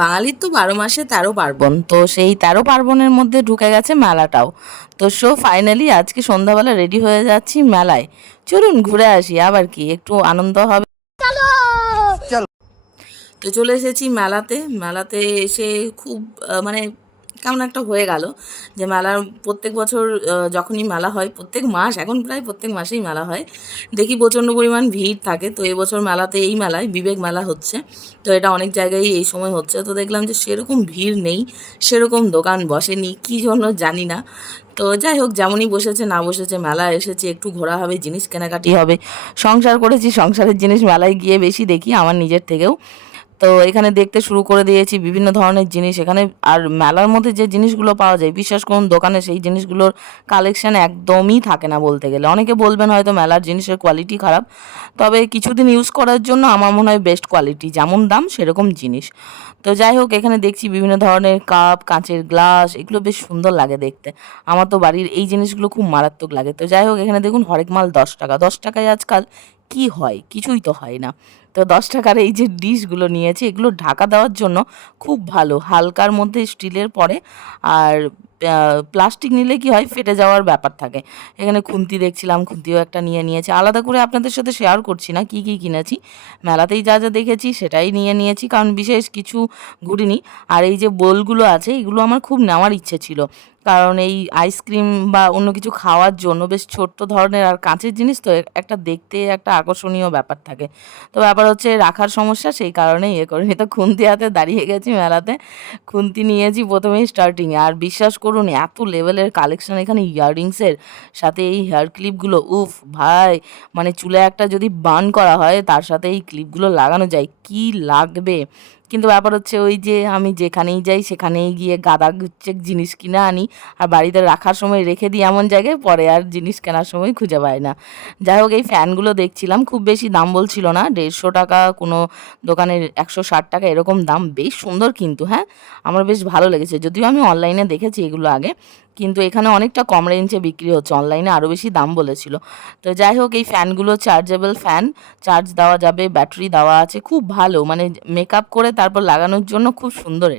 বাঙালির তো 12 মাসে 13 পার্বণ, তো সেই 13 পার্বণের মধ্যে ঢুকে গেছে মেলাটাও। তো ফাইনালি আজকে সন্ধ্যাবেলা রেডি হয়ে যাচ্ছি মেলায়। চলুন ঘুরে আসি, আবার কি একটু আনন্দ হবে। তো চলে এসেছি মেলাতে। মেলাতে এসে খুব মানে কেমন একটা হয়ে গেল যে মেলার প্রত্যেক বছর যখনই মেলা হয়, প্রত্যেক মাস, এখন প্রায় প্রত্যেক মাসেই মেলা হয়, দেখি প্রচণ্ড পরিমাণ ভিড় থাকে। তো এবছর মেলাতে, এই মেলায় বিবেক মেলা হচ্ছে, তো এটা অনেক জায়গায় এই সময় হচ্ছে। তো দেখলাম যে সেরকম ভিড় নেই, সেরকম দোকান বসেনি, কী জন্য জানি না। তো যাই হোক, যেমনই বসেছে না বসেছে, মেলা এসেছি, একটু ঘোরা হবে, জিনিস কেনাকাটি হবে। সংসার করেছি, সংসারের জিনিস মেলায় গিয়ে বেশি দেখি আমার নিজের থেকেও। তো এখানে দেখতে শুরু করে দিয়েছি বিভিন্ন ধরনের জিনিস এখানে। আর মেলার মধ্যে যে জিনিসগুলো পাওয়া যায়, বিশ্বাস করুন দোকানে সেই জিনিসগুলোর কালেকশন একদমই থাকে না বলতে গেলে। অনেকে বলবেন হয়তো মেলার জিনিসের কোয়ালিটি খারাপ, তবে কিছুদিন ইউজ করার জন্য আমার মনে হয় বেস্ট কোয়ালিটি, যেমন দাম সেরকম জিনিস। তো যাই হোক, এখানে দেখছি বিভিন্ন ধরনের কাপ, কাঁচের গ্লাস, এগুলো বেশ সুন্দর লাগে দেখতে। আমার তো বাড়ির এই জিনিসগুলো খুব মারাত্মক লাগে। তো যাই হোক, এখানে দেখুন হরেক মাল 10 টাকা। 10 টাকায় আজকাল কি হয়? কিছুই তো হয় না। তো 10 টাকার এই যে ডিশগুলো নিয়েছি, এগুলো ঢাকা দেওয়ার জন্য খুব ভালো, হালকার মধ্যে স্টিলের পরে। আর প্লাস্টিক নিলে কি হয়, ফেটে যাওয়ার ব্যাপার থাকে। এখানে খুন্তি দেখছিলাম, খুন্তিও একটা নিয়ে নিয়েছি। আলাদা করে আপনাদের সাথে শেয়ার করছি না কী কী কিনেছি, মেলাতেই যা যা দেখেছি সেটাই নিয়ে নিয়েছি, কারণ বিশেষ কিছু ঘুরিনি। আর এই যে বোলগুলো আছে, এগুলো আমার খুব নেওয়ার ইচ্ছে ছিল, কারণ এই আইসক্রিম বা অন্য কিছু খাওয়ার জন্য বেশ ছোট্ট ধরনের, আর কাঁচের জিনিস তো একটা দেখতে একটা আকর্ষণীয় ব্যাপার থাকে। তো ব্যাপার হচ্ছে রাখার সমস্যা, সেই কারণে ইয়ে করিনি। তো খুন্তি হাতে দাঁড়িয়ে গেছি মেলাতে, খুন্তি নিয়েছি প্রথমেই স্টার্টিংয়ে। আর বিশ্বাস করুন এত লেভেলের কালেকশন এখানে ইয়াররিংসের, সাথে এই হেয়ার ক্লিপগুলো, উফ ভাই, মানে চুলে একটা যদি বান করা হয় তার সাথে এই ক্লিপগুলো লাগানো যায়, কি লাগবে। কিন্তু ব্যাপার হচ্ছে ওই যে আমি যেখানেই যাই সেখানেই গিয়ে গাদা গুচ্ছেক জিনিস কিনে আনি, আর বাড়িতে রাখার সময় রেখে দিই এমন জায়গায়, পরে আর জিনিস কেনার সময় খুঁজে পাই না। যাই হোক, এই ফ্যানগুলো দেখছিলাম, খুব বেশি দাম বলছিল না, 150 টাকা, কোনো দোকানের 160 টাকা এরকম দাম। বেশ সুন্দর কিন্তু, হ্যাঁ, আমার বেশ ভালো লেগেছে। যদিও আমি অনলাইনে দেখেছি এগুলো আগে, কিন্তু এখানে অনেকটা কম রেঞ্জে বিক্রি হচ্ছে, অনলাইনে আরও বেশি দাম বলেছিল। তো যাই হোক, এই ফ্যানগুলো চার্জেবল ফ্যান, চার্জ দেওয়া যাবে, ব্যাটারি দেওয়া আছে, খুব ভালো, মানে মেকআপ করে তারপর লাগানোর জন্য খুব সুন্দর।